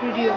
Video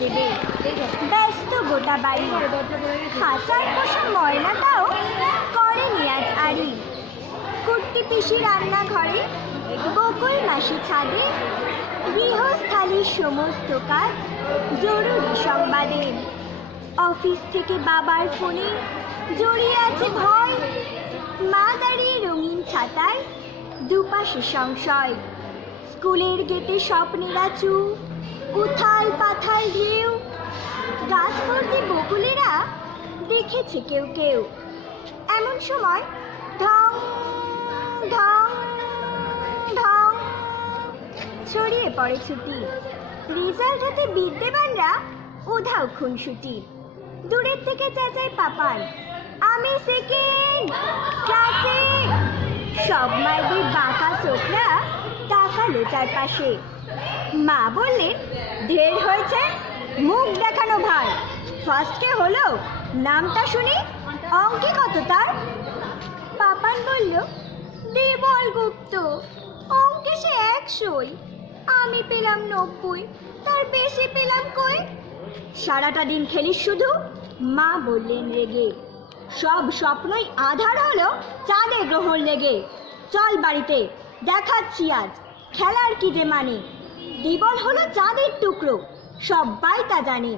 দেবে ব্যস্ত গোটা বাড়ি খাঁচার পোষা ময়নাটাও করেনি আজ আড়ি কুর্তি পিসি রান্নাঘরে বকুল মাসি ছাদে গৃহস্থালির সমস্ত কাজ জরুরি সংবাদে অফিস থেকে বাবার ফোনে জড়িয়ে আছে ভয় মা দাঁড়িয়ে রঙিন ছাতায় দুপাশে সংশয় স্কুলের গেটে স্বপ্নেরা চুপ উথাল পাথাল ঢেউ গাছ ভর্তি বকুলেরা দেখেছে কেউ কেউ এমন সময় ঢং ঢং ঢং ছড়িয়ে পড়ে ছুটি। রেজাল্ট হাতে বিদ্যেবানরা উধাও খুনসুটি। দূরের থেকে চেঁচায় পাপান, আমি সেকেন্ড ক্লাসে। সব মায়েদের বাঁকা চোখরা তাকালো চারপাশে। মা বললেন, ঢের হয়েছে, মুখ দেখানো ভার। ফার্স্টে হলো, নামটা শুনি, অঙ্কে কত তার? পাপান বলল, দেবল গুপ্ত। অঙ্কে সে 100, আমি পেলাম 90, তার বেশি পেলাম কই? সারাটা দিন খেলিস শুধু, মা বললেন রেগে। সব স্বপ্নই আধার হলো চাঁদে গ্রহণ লেগে। চল বাড়িতে, দেখাচ্ছি আজ খেলার কি যে মানে। দেবল হলো চাঁদের টুকরো, সবাই তা জানে।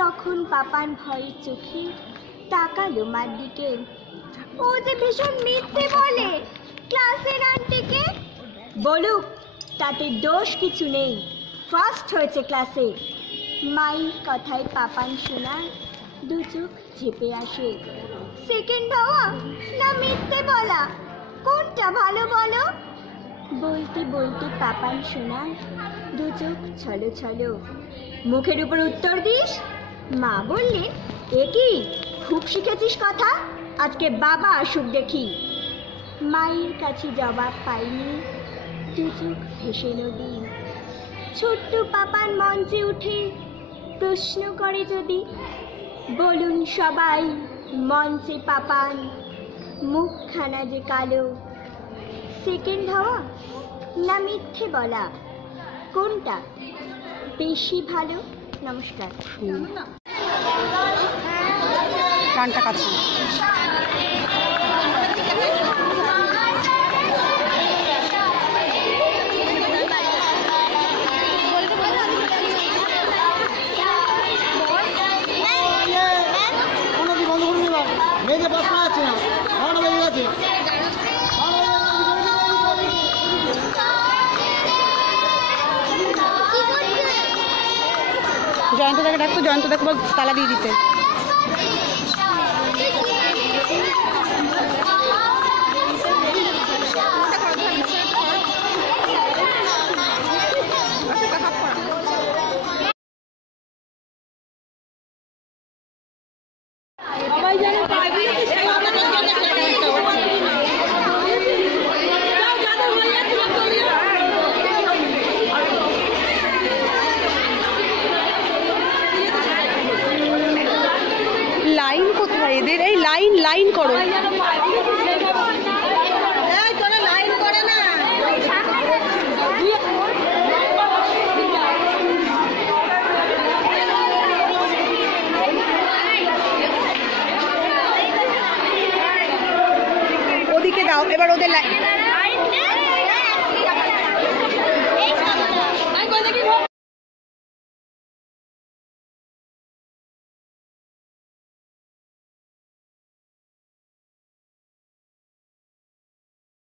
তখন পাপান ভয়ের চোখে তাকালো মার দিকে। ও যে ভীষণ মিথ্যে বলে ক্লাসের আন্টিকে। বলুক, তাতে দোষ কিছু নেই, ফার্স্ট হয়েছে ক্লাসে। মায়ের কথায় পাপান শোনার দু চোখ চেপে আসে। সেকেন্ড হওয়া না মিথ্যে বলা, কোনটা ভালো বলো? বলতে বলতে পাপান শোনার দু চোখ ছলো ছলো। মুখের উপর উত্তর দিস। মা বললেন, এ কি খুব শিখেছিস কথা, আজকে বাবা আসুক দেখি। মায়ের কাছে জবাব পাইনি, দু চোখ ভেসে নদী। ছোট্ট পাপান মঞ্চে উঠে প্রশ্ন করে যদি, বলুন সবাই মঞ্চে পাপান মুখখানা যে কালো। সেকেন্ড হওয়া না মিথ্যে বলা, কোনটা বেশি ভালো? নমস্কার। গানটা কাছে মেয়েদের প্রশ্ন আছে না, ঘর বেরিয়ে গেছে। জয়ন্তদাকে ডাকতো, জয়ন্তদাকে বল তালা দিয়ে দিতে। লাইন কোথায় এদের? এই লাইন লাইন করো। ওদিকে দাও, এবার ওদের লাইন।